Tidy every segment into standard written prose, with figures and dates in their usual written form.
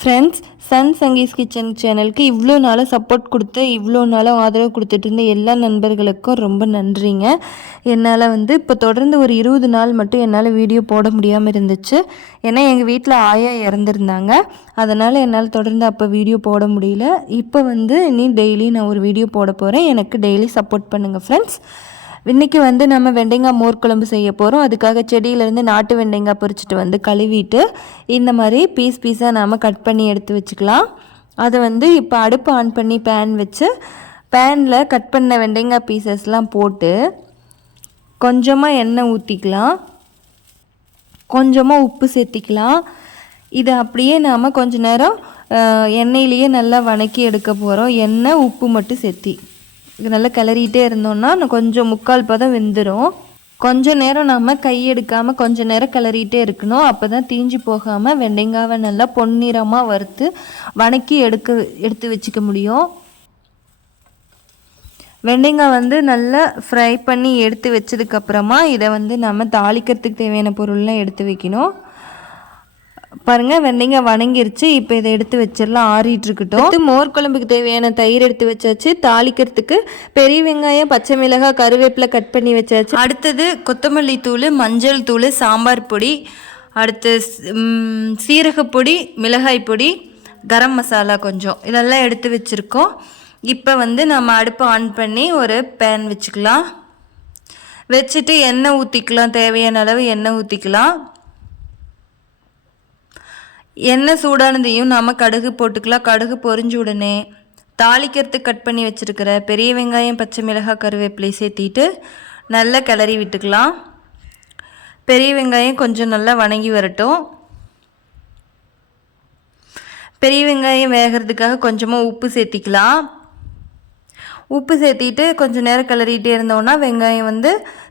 Friends, Sun Sanghis kitchen சேனலுக்கு இவ்வளோ நாளாக சப்போர்ட் கொடுத்து இவ்வளோ நாளாக ஆதரவு கொடுத்துட்டு இருந்த எல்லா நண்பர்களுக்கும் ரொம்ப நன்றிங்க. என்னால் இப்போ தொடர்ந்து ஒரு 20 நாள் மட்டும் என்னால் வீடியோ போட முடியாமல் இருந்துச்சு. ஏன்னா எங்கள் வீட்டில் ஆயா இறந்துருந்தாங்க. அதனால் என்னால் தொடர்ந்து அப்போ வீடியோ போட முடியல. இப்போ இனி டெய்லி நான் ஒரு வீடியோ போட போகிறேன். எனக்கு டெய்லி சப்போர்ட் பண்ணுங்கள் ஃப்ரெண்ட்ஸ். இன்றைக்கி நம்ம வெண்டைக்காய் மோர் குழம்பு செய்ய போகிறோம். அதுக்காக செடியிலேருந்து நாட்டு வெண்டைக்காய் பறிச்சிட்டு கழுவிட்டு இந்த மாதிரி பீஸாக நாம் கட் பண்ணி எடுத்து வச்சுக்கலாம். அதை இப்போ அடுப்பு ஆன் பண்ணி பேன் வச்சு பேனில் கட் பண்ண வெண்டைக்காய் பீசஸ்லாம் போட்டு கொஞ்சமாக எண்ணெய் ஊற்றிக்கலாம், கொஞ்சமாக உப்பு சேர்த்திக்கலாம். இதை அப்படியே நாம் கொஞ்ச நேரம் எண்ணெயிலேயே நல்லா வணக்கி எடுக்க போகிறோம். எண்ணெய் உப்பு மட்டும் சேர்த்தி இது நல்லா கிளறிட்டே இருந்தோம்னா கொஞ்சம் முக்கால் பதம் வெந்துடும். கொஞ்சம் நேரம் நாம் கை எடுக்காமல் கொஞ்சம் நேரம் கிளறிட்டே இருக்கணும். அப்போ தான் தீஞ்சு போகாமல் வெண்டைங்காவை நல்லா பொன்னிறமாக வறுத்து வணக்கி எடுத்து வச்சுக்க முடியும். வெண்டைக்காய் நல்லா ஃப்ரை பண்ணி எடுத்து வச்சதுக்கப்புறமா இதை நம்ம தாளிக்கிறதுக்கு தேவையான பொருள்லாம் எடுத்து வைக்கணும். பாருங்கள், வெண்டைக்காய் வணங்கிருச்சு. இப்போ இதை எடுத்து வச்சிடலாம், ஆறிட்டுருக்கட்டும். மோர் குழம்புக்கு தேவையான தயிர் எடுத்து வச்சாச்சு. தாளிக்கிறதுக்கு பெரிய வெங்காயம், பச்சை மிளகாய், கருவேப்பிலை கட் பண்ணி வச்சாச்சு. அடுத்தது கொத்தமல்லி தூள், மஞ்சள் தூள், சாம்பார் பொடி, அடுத்து சீரகப்பொடி, மிளகாய் பொடி, கரம் மசாலா கொஞ்சம், இதெல்லாம் எடுத்து வச்சுருக்கோம். இப்போ நம்ம அடுப்பை ஆன் பண்ணி ஒரு பேன் வச்சுக்கலாம். வச்சுட்டு எண்ணெய் ஊற்றிக்கலாம், தேவையான அளவு எண்ணெய் ஊற்றிக்கலாம். எண்ணெய் சூடானதையும் நாம் கடுகு போட்டுக்கலாம். கடுகு பொரிஞ்ச உடனே தாளிக்கிறதுக்கு கட் பண்ணி வச்சுருக்கிற பெரிய வெங்காயம், பச்சை மிளகாய், கருவேப்பிலை சேர்த்திட்டு நல்லா கிளறி விட்டுக்கலாம். பெரிய வெங்காயம் கொஞ்சம் நல்லா வணங்கி வரட்டும். பெரிய வெங்காயம் வேகிறதுக்காக கொஞ்சமாக உப்பு சேர்த்திக்கலாம். உப்பு சேர்த்திட்டு கொஞ்சம் நேரம் கிளறிட்டே இருந்தோன்னா வெங்காயம்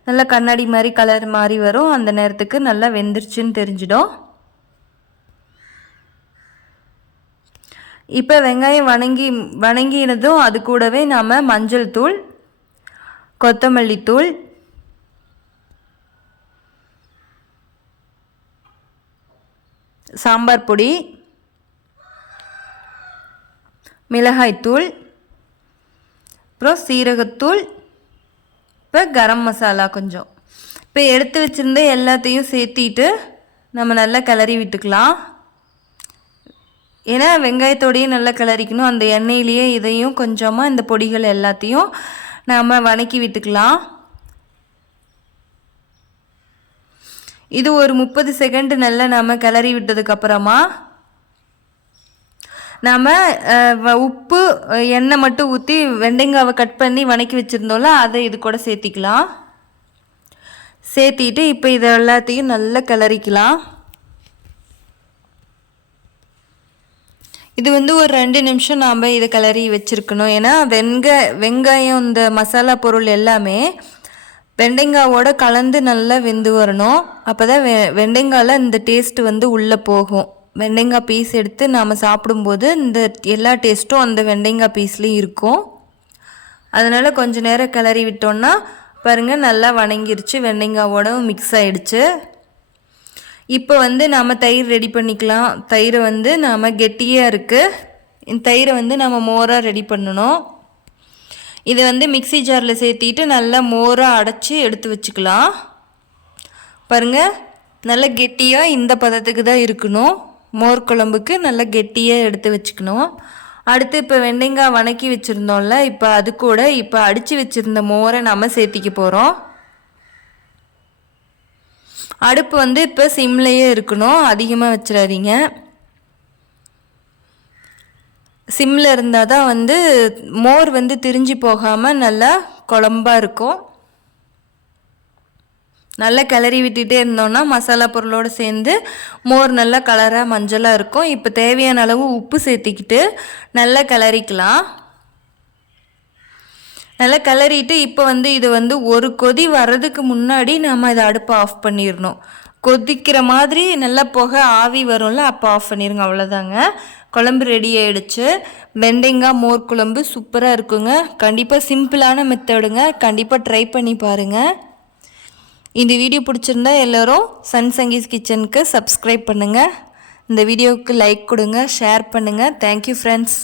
நல்லா கண்ணாடி மாதிரி கலர் மாதிரி வரும். அந்த நேரத்துக்கு நல்லா வெந்துருச்சுன்னு தெரிஞ்சிடும். இப்போ வெங்காயம் வணங்கினதும் அது கூடவே நாம் மஞ்சள் தூள், கொத்தமல்லி தூள், சாம்பார் பொடி, மிளகாய்த்தூள், அப்புறம் சீரகத்தூள், இப்போ கரம் மசாலா கொஞ்சம், இப்போ எடுத்து வச்சுருந்த எல்லாத்தையும் சேர்த்திட்டு நம்ம நல்லா கிளறி விட்டுக்கலாம். ஏன்னா வெங்காயத்தோடையும் நல்லா கிளறிக்கணும். அந்த எண்ணெயிலேயே இதையும் கொஞ்சமாக இந்த பொடிகள் எல்லாத்தையும் நாம் வணக்கி விட்டுக்கலாம். இது ஒரு 30 செகண்ட் நல்லா நாம் கிளறி விட்டதுக்கப்புறமா நாம் உப்பு, எண்ணெய் மட்டும் ஊற்றி வெண்டைங்காவை கட் பண்ணி வணக்கி வச்சுருந்தோம்ல, அதை இது கூட சேர்த்திக்கலாம். சேர்த்திட்டு இப்போ இதை எல்லாத்தையும் நல்லா கிளறிக்கலாம். இது ஒரு 2 நிமிஷம் நாம் இதை கிளறி வச்சுருக்கணும். ஏன்னா வெங்காயம் இந்த மசாலா பொருள் எல்லாமே வெண்டைங்காவோட கலந்து நல்லா வெந்து வரணும். அப்போ தான் வெண்டைங்காயில் இந்த டேஸ்ட்டு உள்ளே போகும். வெண்டைங்காய் பீஸ் எடுத்து நாம் சாப்பிடும்போது இந்த எல்லா டேஸ்ட்டும் அந்த வெண்டைங்காய் பீஸ்லேயும் இருக்கும். அதனால் கொஞ்சம் நேரம் கிளறி விட்டோன்னா பாருங்கள், நல்லா வணங்கிருச்சு, வெண்டைங்காவோட மிக்ஸ் ஆகிடுச்சு. இப்போ நாம் தயிர் ரெடி பண்ணிக்கலாம். தயிரை நாம் கெட்டியாக இருக்குது, இந்த தயிரை நம்ம மோராக ரெடி பண்ணணும். இதை மிக்ஸி ஜாரில் சேர்த்திட்டு நல்லா மோராக அடைச்சி எடுத்து வச்சுக்கலாம். பாருங்கள், நல்லா கெட்டியாக இந்த பதத்துக்கு தான் இருக்கணும். மோர் குழம்புக்கு நல்லா கெட்டியாக எடுத்து வச்சுக்கணும். அடுத்து இப்போ வெண்டைங்காய் வணக்கி வச்சுருந்தோம்ல, இப்போ அது கூட இப்போ அடித்து வச்சுருந்த மோரை நம்ம சேர்த்திக்க போகிறோம். அடுப்பு இப்போ சிம்லேயே இருக்கணும், அதிகமாக வச்சிடாதீங்க. சிம்மில் இருந்தால் தான் மோர் திரிஞ்சு போகாமல் நல்லா குழம்பாக இருக்கும். நல்லா கிளறி விட்டுட்டே இருந்தோன்னா மசாலா பொருளோடு சேர்ந்து மோர் நல்லா கலராக மஞ்சளாக இருக்கும். இப்போ தேவையான அளவு உப்பு சேர்த்திக்கிட்டு நல்லா கிளறிக்கலாம். நல்லா கிளறிட்டு இப்போ இது ஒரு கொதி வர்றதுக்கு முன்னாடி நம்ம இதை அடுப்பை ஆஃப் பண்ணிடணும். கொதிக்கிற மாதிரி நல்லா புகை ஆவி வரும்ல, அப்போ ஆஃப் பண்ணிடுங்க. அவ்வளோதாங்க, குழம்பு ரெடி ஆகிடுச்சு. வெண்டைங்காய் மோர் குழம்பு சூப்பராக இருக்குங்க. கண்டிப்பாக சிம்பிளான மெத்தடுங்க, கண்டிப்பாக ட்ரை பண்ணி பாருங்கள். இந்த வீடியோ பிடிச்சிருந்தா எல்லோரும் சன் சங்கீஸ் கிச்சனுக்கு சப்ஸ்கிரைப் பண்ணுங்கள். இந்த வீடியோவுக்கு லைக் கொடுங்க, ஷேர் பண்ணுங்கள். Thank you friends.